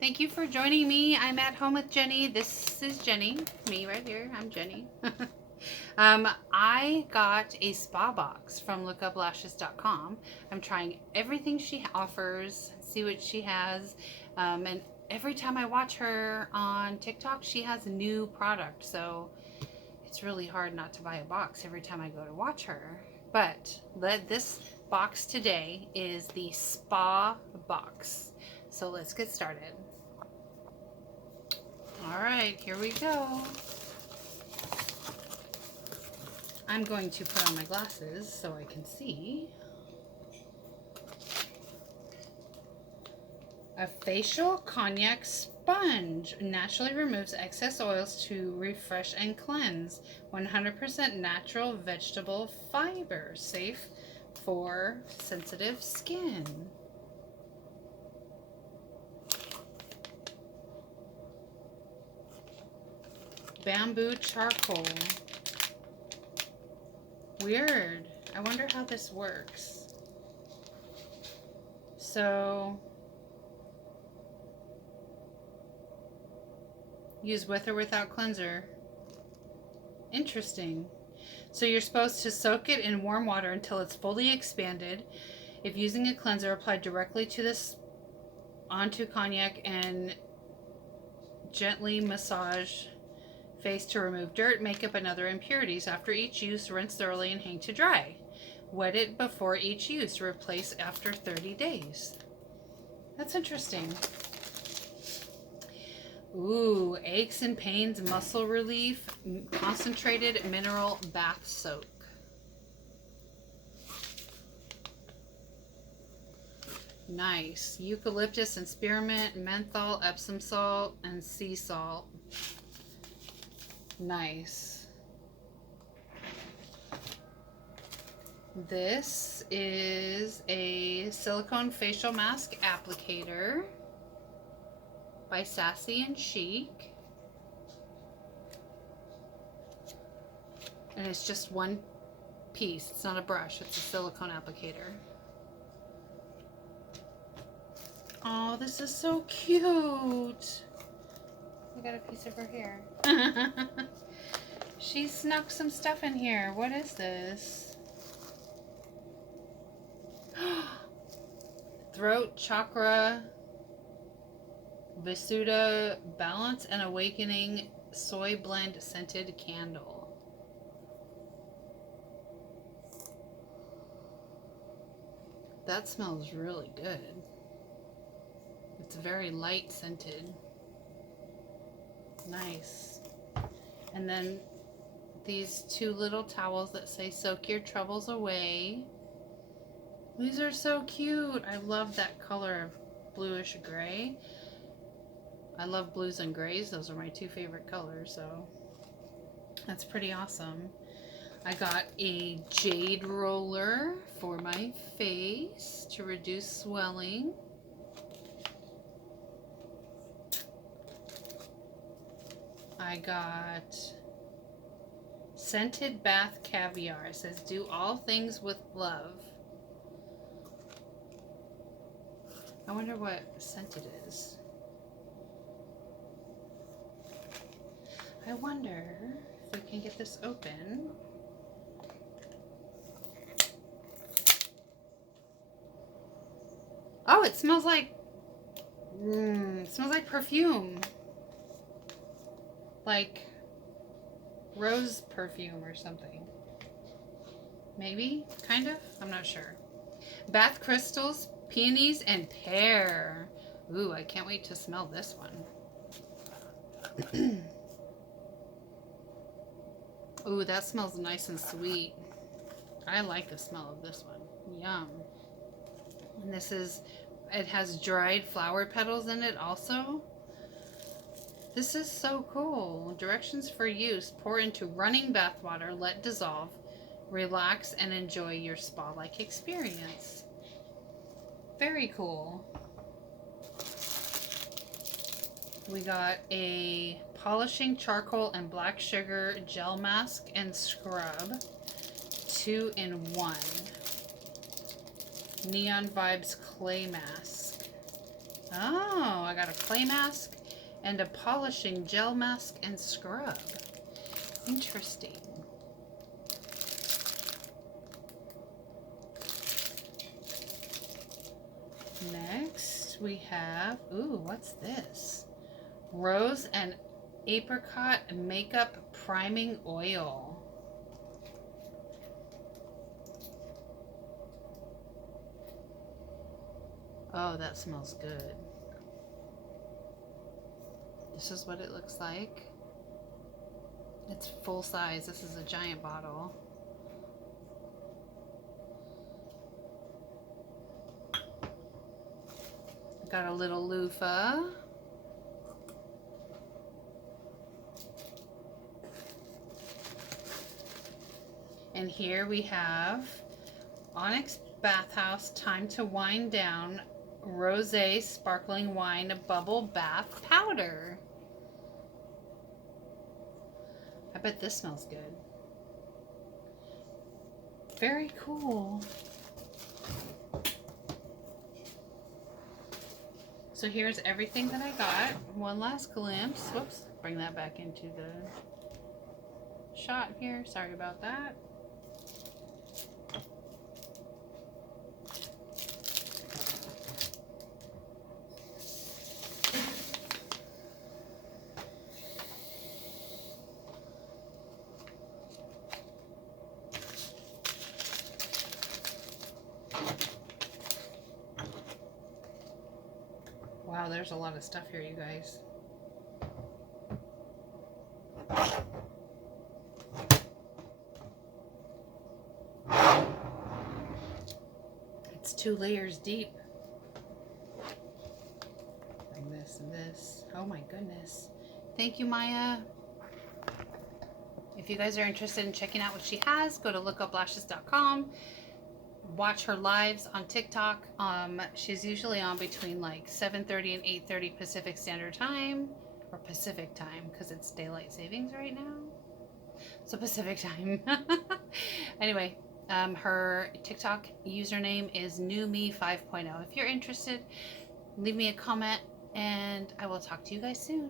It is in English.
Thank you for joining me. I'm at home with Jenny. This is Jenny, me right here. I'm Jenny. I got a spa box from lookuplashes.com. I'm trying everything she offers, see what she has, and every time I watch her on TikTok, she has a new product. So it's really hard not to buy a box every time I go to watch her. But this box today is the spa box. So let's get started. All right, here we go. I'm going to put on my glasses so I can see. A facial cognac sponge naturally removes excess oils to refresh and cleanse. 100% natural vegetable fiber, safe for sensitive skin. Bamboo charcoal. Weird. I wonder how this works. So, use with or without cleanser. Interesting. So you're supposed to soak it in warm water until it's fully expanded. If using a cleanser, apply directly to this onto cognac and gently massage face to remove dirt, makeup, and other impurities. After each use, rinse thoroughly and hang to dry. Wet it before each use. Replace after 30 days. That's interesting. Ooh, aches and pains, muscle relief, concentrated mineral bath soak. Nice. Eucalyptus and spearmint, menthol, Epsom salt, and sea salt. Nice. This is a silicone facial mask applicator by Sassy and Chic. And it's just one piece. It's not a brush, it's a silicone applicator. Oh, this is so cute. I got a piece of her hair. She snuck some stuff in here. What is this? Throat chakra Visuddha Balance and Awakening Soy Blend Scented Candle. That smells really good. It's very light scented. Nice. And then these two little towels that say soak your troubles away. These are so cute. I love that color of bluish gray. I love blues and grays. Those are my two favorite colors, so that's pretty awesome. I got a jade roller for my face to reduce swelling. I got scented bath caviar. It says do all things with love. I wonder what scent it is. I wonder if we can get this open. Oh, it smells like perfume. Like rose perfume or something. Maybe, kind of, I'm not sure. Bath crystals, peonies, and pear. Ooh, I can't wait to smell this one. Ooh, that smells nice and sweet. I like the smell of this one. Yum. And this is, it has dried flower petals in it also. This is so cool. Directions for use. Pour into running bath water, let dissolve, relax, and enjoy your spa-like experience. Very cool. We got a polishing charcoal and black sugar gel mask and scrub. 2-in-1. Neon Vibes clay mask. Oh, I got a clay mask and a polishing gel mask and scrub. Interesting. Next we have, ooh, what's this? Rose and Apricot Makeup Priming Oil. Oh, that smells good. This is what it looks like. It's full size. This is a giant bottle. Got a little loofah. And here we have Onyx Bathhouse Time to Wind Down Rosé Sparkling Wine Bubble Bath Powder. I bet this smells good. Very cool. So here's everything that I got. One last glimpse. Whoops, bring that back into the shot here. Sorry about that. Wow, there's a lot of stuff here, you guys. It's 2 layers deep. And this and this. Oh my goodness. Thank you, Maya. If you guys are interested in checking out what she has, go to lookuplashes.com. Watch her lives on TikTok. She's usually on between like 7:30 and 8:30 Pacific Standard Time, or Pacific Time because it's daylight savings right now. So Pacific Time. Anyway, her TikTok username is newme5.0. If you're interested, leave me a comment and I will talk to you guys soon.